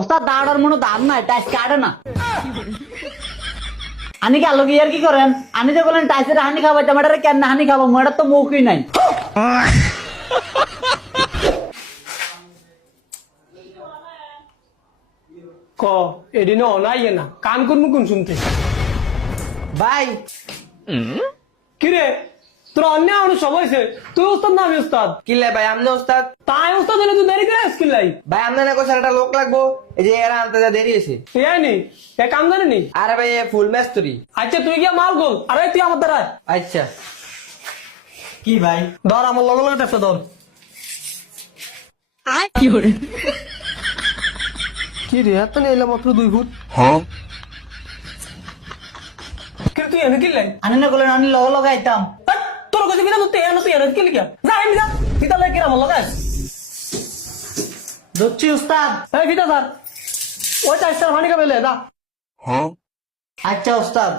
ওস্তাদ দাঁড়ার মনে দাম নাই, টাইস কাটে না। আনি কি আলো ইয়ার কি করেন? আনি যে বলেন টাইসের হানি খাবাইতাম, এটা কেন হানি খাবো? এটা তো মুখই নাই। ক এদিন অনাই না কান করবো কোন শুনতে ভাই কিরে তোর অন্য আমার সব হয়েছে, তুই ওস্তাদ না আমি ওস্তাদ? কিলে ভাই আমনে ওস্তাদ? তাই ওস্তাদ হলে তুই দেরি করে আসকিল লাই ভাই আমনে না কোথাও একটা লোক লাগবো, এই যে এরা আনতে যা দেরি হয়েছে। এ নি এ কাম জানি নি। আরে ভাই ফুল ম্যাস্তুরি। আচ্ছা তুই গিয়া মাল গোল, আরে তুই আমার দ্বারা আচ্ছা কি ভাই? ধর আমার লগে লগে টেপটা ধর। কি রে এত নিয়ে এলাম মাত্র 2 ফুট। কে তুই এনে কিনলাই? আনি না বলেন আমি লগে লগে আইতাম। তোর কাছে বিনা তুই এনে তুই এনে কিনলি কে? যা এমনি যা কিতা লাগে আমার লগে। ধরছি উস্তাদ। এই কিতা স্যার ওই টাইসটার হানি খাবে লে যা। আচ্ছা উস্তাদ।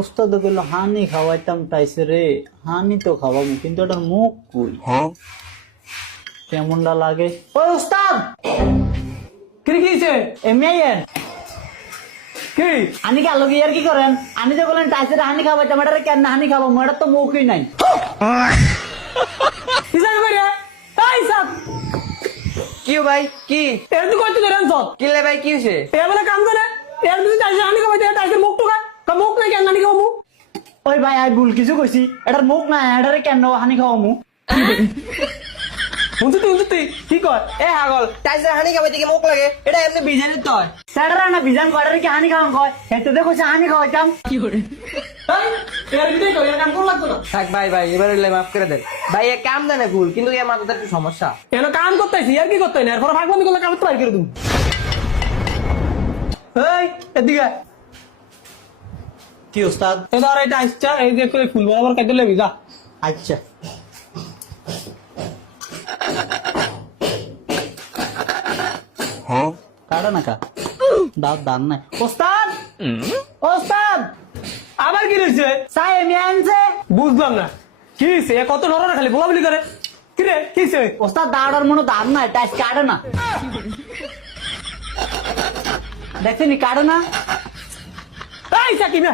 উস্তাদ বলল হানি খাওয়াইতাম টাইসে রে, হানি তো খাওয়াবো কিন্তু ওটার মুখ কই? কেমনটা লাগে? ওই উস্তাদ কি কিছে এমনি আইয়েন। কি আনি কি আলো ইয়ার কি করেন? আনি যে বলেন টাইসের হানি খাওয়াইতাম, এটা কেন হানি খাবো? এটা তো মুখই নাই। কিসের করে এই সব কি ভাই কি এর তুই কইতে দেন সব কিলে ভাই কি হয়েছে? এ বলে কাম করে এর তুই টাইসের হানি খাবে টাইসের মুখ টুকা কা মুখ নাই কেন হানি খাবো? ওই ভাই আমি ভুল কিছু কইছি, এটার মুখ নাই, এটারে কেন হানি খাওয়ামু? শুনছি কি কর এ হাগল টাইসের হানি খাবে দিকে মুখ লাগে, এটা এমনি বিজানি তো হয়। স্যারেরা না বিজান কয়টারে কি হানি খাওয়াম কয়, হেতে দেখো সে হানি খাওয়াইতাম। এর বিদায় কর এর কাম কোন লাগতো না। থাক ভাই ভাই এবার হইলে মাফ করে দেন ভাই, এ কাম জানে ভুল কিন্তু এর মাথাতে একটু সমস্যা। এর কাম করতেছি আর কি করতে না এরপর ভাগবন্দি করলে কাম ট্রাই করে দিম। এই এদিকে কি উস্তাদ? এ ধর এই টাইসটা এই যে ফুল বরাবর কাটে লেবি যা। আচ্ছা কাটা না কা দাও দান নাই। ওস্তাদ ওস্তাদ আবার কি রয়েছে সাই এমনি আনছে। বুঝলাম না কি হয়েছে এ কত ধরনের খালি বলাবলি করে কি রে কি হয়েছে? ওস্তাদ দাঁড়ার মনে দাম নাই, টাইস কাটে না। দেখছেনি কাটে না। এই সাকিব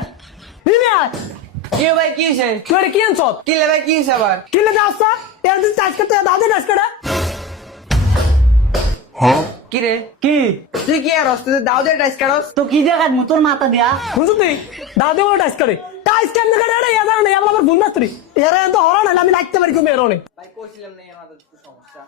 নিয়ে আয় কি ভাই কি হয়েছে? তুই এটা কি আনছ কিলে ভাই কি হয়েছে আবার? কি লেগে আসছা এর তুই টাচ করতে দাও দে টাচ করে কি রে কি তুই কি আর হস্তে দাও দে টাইস কাটস? তো কি দেখাত মুতোর মাথা দিয়া? শুনছো তুই দাও দে টাচ করে টাচ কেন করে রে এ জানা নেই আমার ভুল মাত্রি এরা তো হরা না আমি লাগতে পারি কমে এরনে ভাই কইছিলাম না এর মাথাতে একটু সমস্যা।